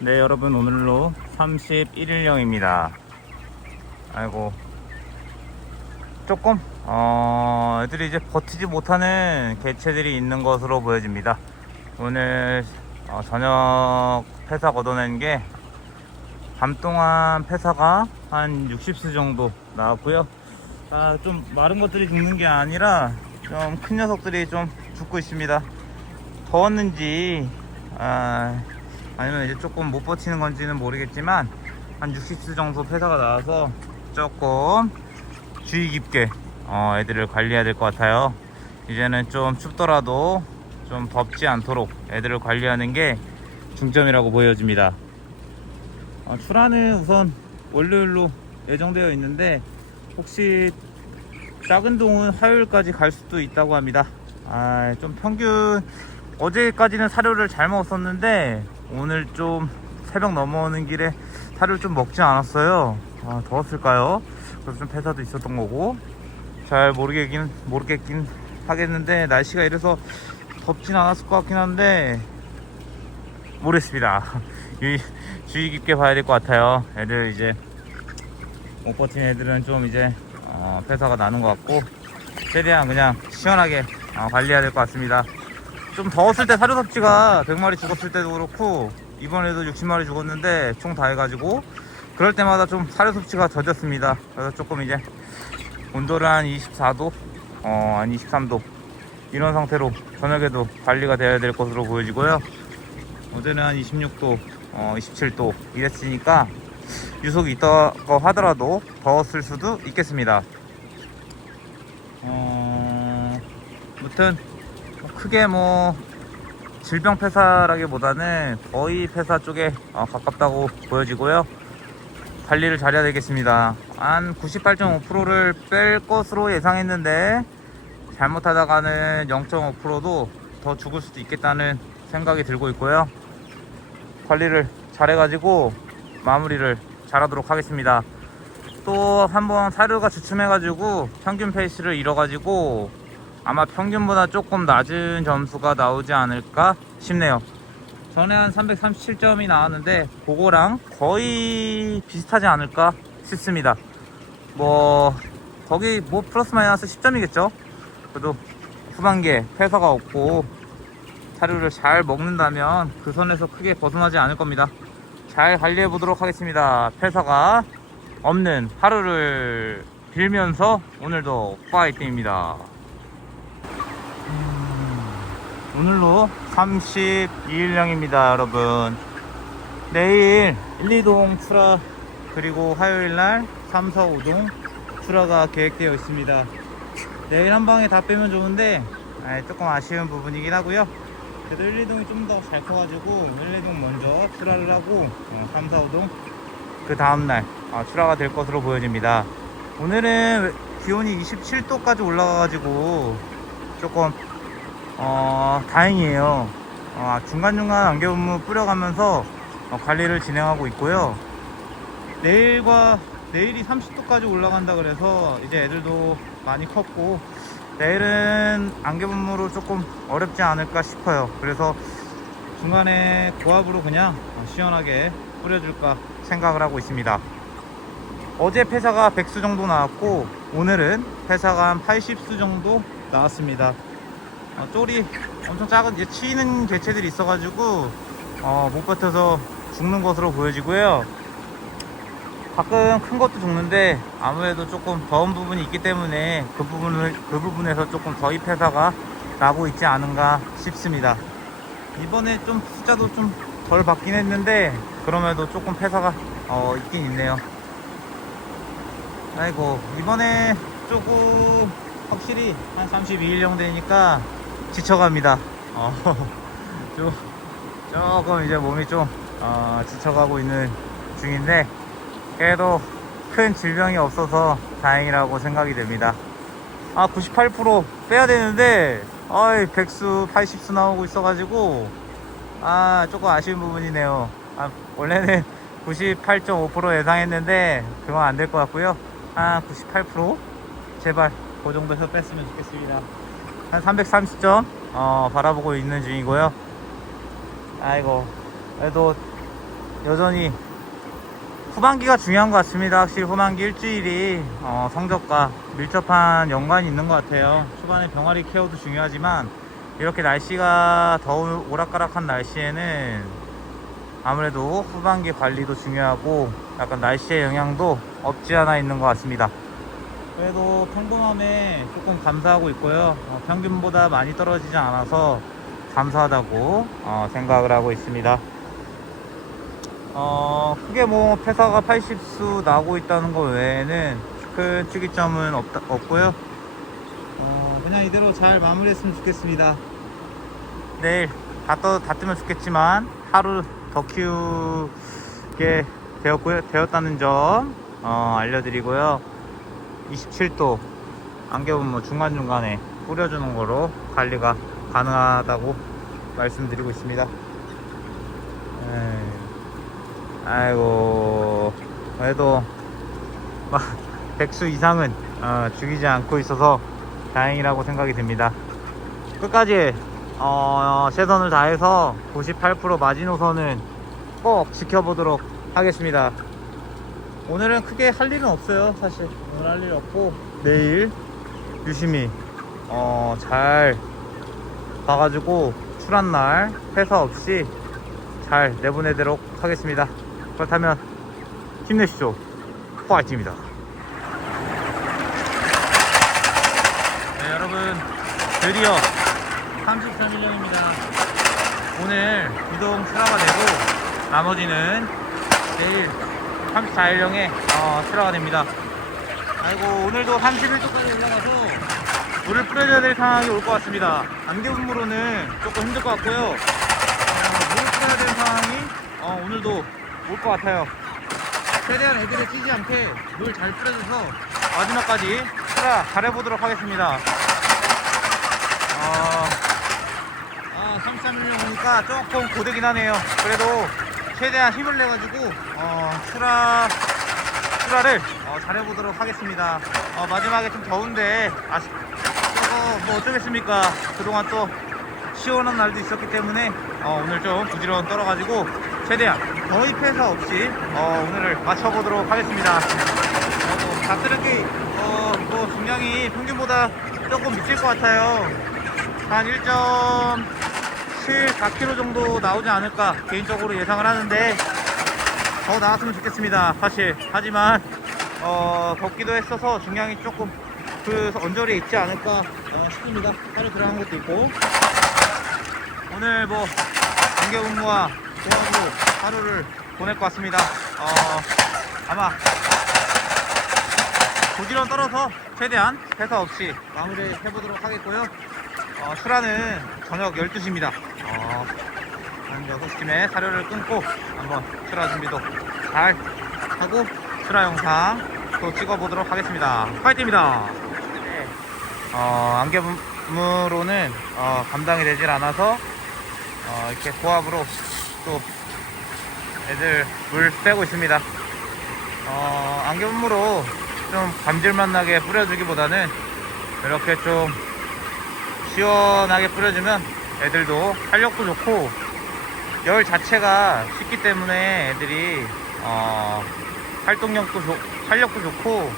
네, 여러분, 오늘로 31일령입니다. 아이고, 조금 애들이 이제 버티지 못하는 개체들이 있는 것으로 보여집니다. 오늘 저녁 폐사 걷어낸 게 밤 동안 폐사가 한 60수 정도 나왔고요. 좀 마른 것들이 죽는 게 아니라 좀 큰 녀석들이 좀 죽고 있습니다. 더웠는지 아니면 이제 조금 못 버티는 건지는 모르겠지만 한 60수 정도 폐사가 나와서 조금 주의 깊게 애들을 관리해야 될 것 같아요. 이제는 좀 춥더라도 좀 덥지 않도록 애들을 관리하는 게 중점이라고 보여집니다. 출하는 우선 월요일로 예정되어 있는데 혹시 작은 동은 화요일까지 갈 수도 있다고 합니다. 좀 평균 어제까지는 사료를 잘 먹었었는데 오늘 좀 새벽 넘어오는 길에 사료를 좀 먹지 않았어요. 더웠을까요? 그래서 좀 폐사도 있었던 거고 잘 모르겠긴 하겠는데 날씨가 이래서 덥진 않았을 것 같긴 한데 모르겠습니다. 주의 깊게 봐야 될 것 같아요. 애들 이제 못 버티는 애들은 좀 이제 폐사가 나는 것 같고 최대한 그냥 시원하게 관리해야 될 것 같습니다. 좀 더웠을 때 사료 섭취가 100마리 죽었을 때도 그렇고 이번에도 60마리 죽었는데 총 다 해가지고 그럴 때마다 좀 사료 섭취가 젖었습니다. 그래서 조금 이제 온도를 한 24도 한 23도 이런 상태로 저녁에도 관리가 되어야 될 것으로 보여지고요. 어제는 한 26도 27도 이랬으니까 유속이 있다고 하더라도 더웠을 수도 있겠습니다. 아무튼 크게 질병 폐사라기보다는 거의 폐사 쪽에 가깝다고 보여지고요. 관리를 잘해야 되겠습니다. 한 98.5%를 뺄 것으로 예상했는데 잘못하다가는 0.5%도 더 죽을 수도 있겠다는 생각이 들고 있고요. 관리를 잘해가지고 마무리를 잘하도록 하겠습니다. 또 한번 사료가 주춤해가지고 평균 페이스를 잃어가지고 아마 평균보다 조금 낮은 점수가 나오지 않을까 싶네요. 전에 한 337점이 나왔는데 그거랑 거의 비슷하지 않을까 싶습니다. 거기 플러스 마이너스 10점이겠죠. 그래도 후반기에 폐사가 없고 사료를 잘 먹는다면 그 선에서 크게 벗어나지 않을 겁니다. 잘 관리해 보도록 하겠습니다. 폐사가 없는 하루를 빌면서 오늘도 파이팅입니다. 오늘로 32일령입니다 여러분. 내일 1, 2동 출하 그리고 화요일날 3, 4, 5동 출하가 계획되어 있습니다. 내일 한 방에 다 빼면 좋은데 조금 아쉬운 부분이긴 하고요. 그래도 1, 2동이 좀 더 잘 커가지고 1, 2동 먼저 출하를 하고 3, 4, 5동 그 다음날 출하가 될 것으로 보여집니다. 오늘은 기온이 27도까지 올라가가지고 조금 다행이에요. 중간중간 안개분무 뿌려가면서 관리를 진행하고 있고요. 내일이 30도까지 올라간다 그래서 이제 애들도 많이 컸고 내일은 안개분무로 조금 어렵지 않을까 싶어요. 그래서 중간에 고압으로 그냥 시원하게 뿌려줄까 생각을 하고 있습니다. 어제 폐사가 100수 정도 나왔고 오늘은 폐사가 한 80수 정도 나왔습니다. 쫄이 엄청 작은 이제 치이는 개체들이 있어가지고 못 버텨서 죽는 것으로 보여지고요. 가끔 큰 것도 죽는데 아무래도 조금 더운 부분이 있기 때문에 그 부분에서 조금 더위 폐사가 나고 있지 않은가 싶습니다. 이번에 좀 숫자도 좀 덜 받긴 했는데 그럼에도 조금 폐사가 있긴 있네요. 아이고 이번에 조금 확실히 한 32일령 되니까 지쳐갑니다. 조금 이제 몸이 좀 지쳐가고 있는 중인데 그래도 큰 질병이 없어서 다행이라고 생각이 됩니다. 98% 빼야 되는데 100수 80수 나오고 있어가지고 조금 아쉬운 부분이네요. 원래는 98.5% 예상했는데 그건 안 될 것 같고요. 98% 제발 그 정도에서 뺐으면 좋겠습니다. 한 330점 바라보고 있는 중이고요. 아이고 그래도 여전히 후반기가 중요한 것 같습니다. 확실히 후반기 일주일이 성적과 밀접한 연관이 있는 것 같아요. 초반에 병아리 케어도 중요하지만 이렇게 날씨가 더운 오락가락한 날씨에는 아무래도 후반기 관리도 중요하고 약간 날씨의 영향도 없지 않아 있는 것 같습니다. 그래도 평범함에 조금 감사하고 있고요. 평균보다 많이 떨어지지 않아서 감사하다고 생각을 하고 있습니다. 크게 뭐 폐사가 80수 나오고 있다는 것 외에는 큰 특이점은 없고요. 그냥 이대로 잘 마무리했으면 좋겠습니다. 내일 다 뜨면 좋겠지만 하루 더 키우게 되었다는 점 알려드리고요. 27도 안개분무 중간중간에 뿌려주는 거로 관리가 가능하다고 말씀드리고 있습니다. 아이고, 그래도 막 100수 이상은 죽이지 않고 있어서 다행이라고 생각이 듭니다. 끝까지 최선을 다해서 98% 마지노선은 꼭 지켜보도록 하겠습니다. 오늘은 크게 할 일은 없어요. 사실 오늘 할 일 없고 내일 유심히 잘 봐가지고 출한 날 폐사 없이 잘 내보내도록 하겠습니다. 그렇다면 힘내시죠. 화이팅입니다. 네, 여러분, 드디어 33일령입니다. 오늘 이동 출하가 되고 나머지는 내일 34일령에 출하가 됩니다. 아이고, 오늘도 31도까지 올라가서 물을 뿌려줘야 될 상황이 올 것 같습니다. 안개분무로는 조금 힘들 것 같고요. 물을 뿌려야 되는 상황이 오늘도 올 것 같아요. 최대한 애들이 뛰지 않게 물 잘 뿌려줘서 마지막까지 출하 잘해보도록 하겠습니다. 33mm 오니까 조금 고되긴 하네요. 그래도 최대한 힘을 내가지고 출하를 잘해보도록 하겠습니다. 마지막에 좀 더운데 뭐 어쩌겠습니까. 그동안 또 시원한 날도 있었기 때문에 오늘 좀 부지런 떨어가지고 최대한 거의 폐사 없이 오늘을 마쳐보도록 하겠습니다. 닭들은게 뭐 중량이 평균보다 조금 미칠 것 같아요. 한 1.74kg 정도 나오지 않을까 개인적으로 예상을 하는데 더 나왔으면 좋겠습니다. 사실 하지만 덥기도 했어서 중량이 조금 그 언저리에 있지 않을까 싶습니다. 하루 들어간 것도 있고 오늘 뭐 안개분무와 조합으로 하루를 보낼 것 같습니다. 아마 부지런 떨어서 최대한 폐사 없이 마무리 해보도록 하겠고요. 출하는 저녁 12시입니다. 한 6시쯤에 사료를 끊고 한번 출하 준비도 잘 하고 출하 영상 또 찍어보도록 하겠습니다. 파이팅입니다. 네. 안개분무로는 감당이 되질 않아서 이렇게 고압으로 또 애들 물 빼고 있습니다. 안개분무로 좀 감질맛 나게 뿌려주기보다는 이렇게 좀 시원하게 뿌려주면 애들도 활력도 좋고 열 자체가 식기 때문에 애들이 활력도 좋고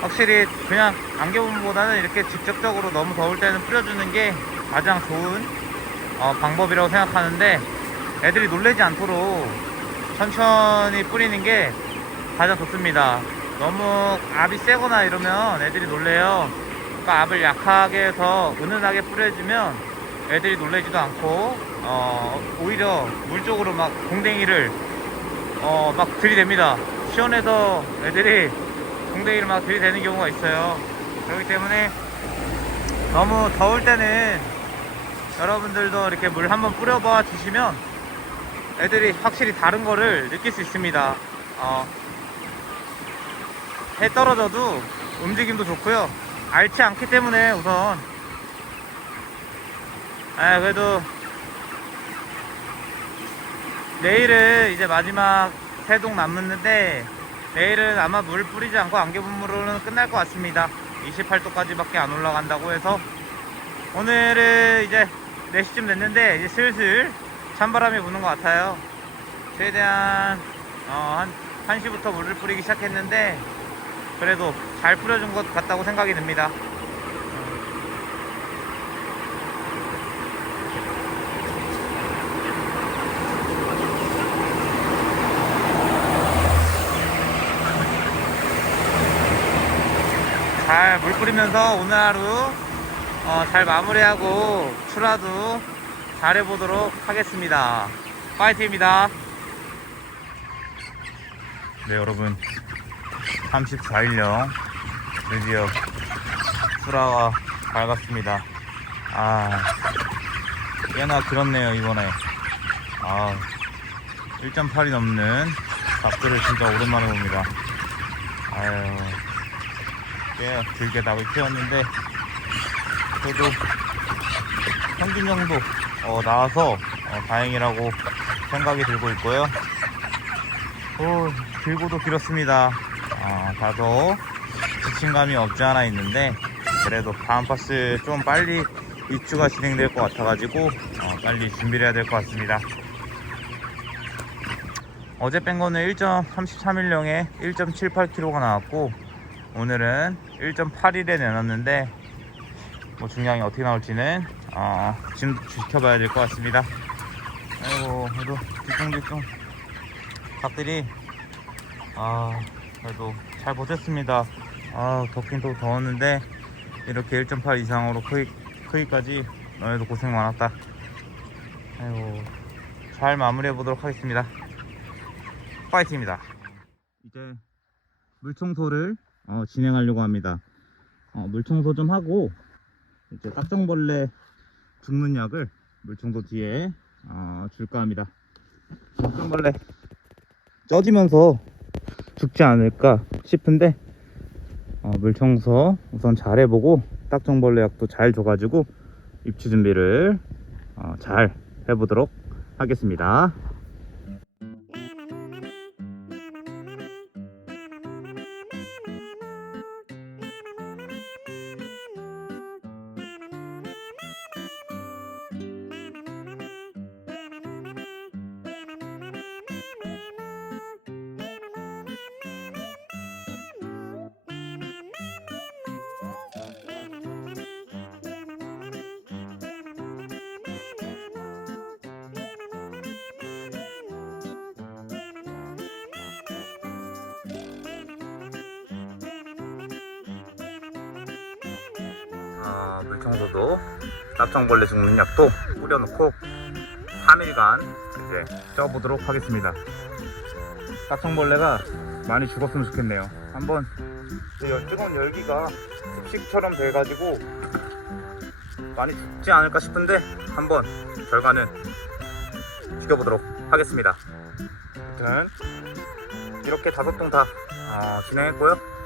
확실히 그냥 안개분무보다는 이렇게 직접적으로 너무 더울 때는 뿌려주는 게 가장 좋은 방법이라고 생각하는데 애들이 놀라지 않도록 천천히 뿌리는 게 가장 좋습니다. 너무 압이 세거나 이러면 애들이 놀래요. 그러니까 압을 약하게 해서 은은하게 뿌려주면 애들이 놀래지도 않고 오히려 물 쪽으로 막 공댕이를 막 들이댑니다. 시원해서 애들이 공댕이를 막 들이대는 경우가 있어요. 그렇기 때문에 너무 더울 때는 여러분들도 이렇게 물 한번 뿌려봐 주시면 애들이 확실히 다른 거를 느낄 수 있습니다. 해 떨어져도 움직임도 좋고요. 앓지 않기 때문에 우선 그래도 내일은 이제 마지막 3동 남았는데 내일은 아마 물 뿌리지 않고 안개분무로는 끝날 것 같습니다. 28도까지밖에 안 올라간다고 해서 오늘은 이제 4시쯤 됐는데 이제 슬슬 찬바람이 부는 것 같아요. 최대한 한 1시부터 물을 뿌리기 시작했는데 그래도 잘 뿌려준 것 같다고 생각이 듭니다. 잘 물 뿌리면서 오늘 하루 잘 마무리하고 출하도 잘 해보도록 하겠습니다. 파이팅입니다. 네, 여러분 34일령 드디어 출하가 밝았습니다. 꽤나 길었네요. 이번에 1.8이 넘는 닭들을 진짜 오랜만에 봅니다. 꽤 길게 닭을 키웠는데 그래도 평균 정도 나와서 다행이라고 생각이 들고 있고요. 길고도 길었습니다. 다소 지침감이 없지 않아 있는데 그래도 다음 파스 좀 빨리 입주가 진행될 것 같아가지고 빨리 준비를 해야 될 것 같습니다. 어제 뺀 거는 1.33일령에 1.78kg가 나왔고 오늘은 1.81에 내놨는데 뭐 중량이 어떻게 나올지는 지금 지켜봐야 될 것 같습니다. 그래도 뒤뚱뒤뚱 닭들이 그래도 잘 버텼습니다. 덥긴 또 더웠는데 이렇게 1.8 이상으로 크기까지 너네도 고생 많았다. 잘 마무리해 보도록 하겠습니다. 파이팅입니다. 이제 물청소를 진행하려고 합니다. 물청소 좀 하고 이제 딱정벌레 죽는 약을 물청소 뒤에 줄까 합니다. 딱정벌레 쪄지면서 죽지 않을까 싶은데 물청소 우선 잘 해보고 딱정벌레 약도 잘 줘가지고 입주 준비를 잘 해보도록 하겠습니다. 물청소도 딱정벌레 죽는 약도 뿌려놓고 3일간 이제 쪄보도록 하겠습니다. 딱정벌레가 많이 죽었으면 좋겠네요. 한번 뜨거운 열기가 습식처럼 돼가지고 많이 죽지 않을까 싶은데 한번 결과는 지켜보도록 하겠습니다. 아무튼 이렇게 5통 다 진행했고요.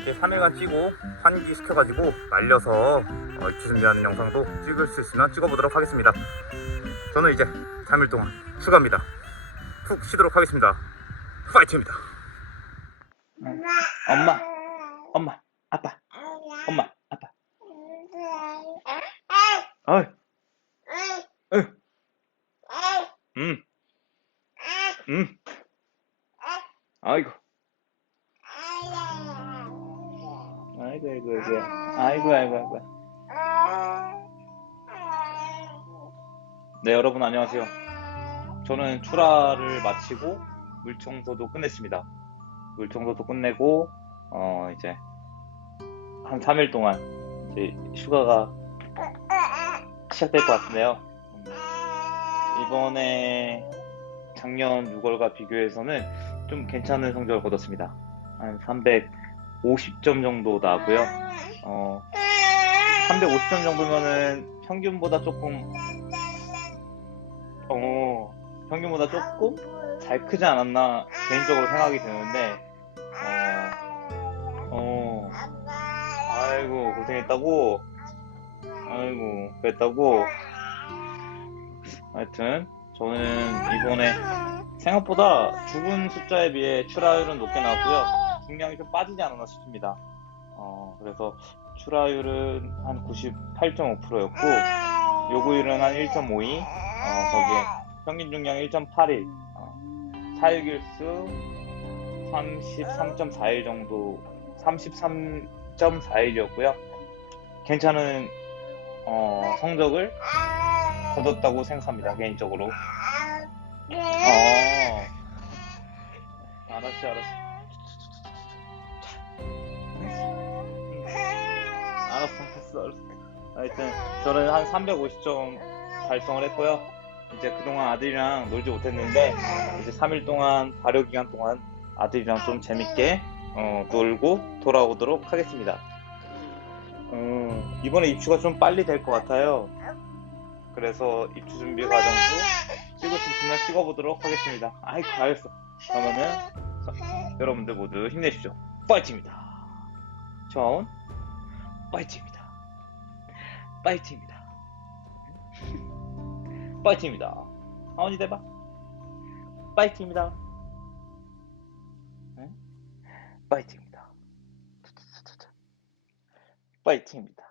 이제 3일간 찌고 환기시켜가지고 말려서 입주 준비하는 영상도 찍을 수 있으면 찍어보도록 하겠습니다. 저는 이제 3일 동안 휴가입니다. 푹 쉬도록 하겠습니다. 파이팅입니다. 엄마, 아빠, 엄마, 아빠. 어이, 아이고. 아이고. 네, 여러분 안녕하세요. 저는 출하를 마치고 물청소도 끝냈습니다. 물청소도 끝내고 이제 한 3일 동안 이제 휴가가 시작될 것 같은데요. 이번에 작년 6월과 비교해서는 좀 괜찮은 성적을 거뒀습니다. 한 350점 정도 나고요. 350점 정도면은 평균보다 조금 잘 크지 않았나 개인적으로 생각이 드는데 아이고 고생했다고. 아이고 그랬다고. 하여튼 저는 이번에 생각보다 죽은 숫자에 비해 출하율은 높게 나왔고요. 중량이 좀 빠지지 않았나 싶습니다. 그래서 출하율은 한 98.5%였고 요구율은 한 1.52, 거기에 평균 중량 1.81, 사육일수 33.4일 정도, 33.4일이었고요. 괜찮은 성적을 거뒀다고 생각합니다, 개인적으로. 알았어. 알았어. 하여튼 저는 한 350점 달성을 했고요. 이제 그동안 아들이랑 놀지 못했는데 이제 3일 동안 발효 기간 동안 아들이랑 좀 재밌게 놀고 돌아오도록 하겠습니다. 이번에 입추가 좀 빨리 될 것 같아요. 그래서 입추 준비 과정도 찍을 수 있으면 찍어보도록 하겠습니다. 아이고, 알겠어. 그러면은 여러분들 모두 힘내십시오. 파이팅입니다. 저하운 파이팅입니다. 파이팅입니다. 파이팅입니다. 하원이 대박. 파이팅입니다. 파이팅입니다. 파이팅입니다.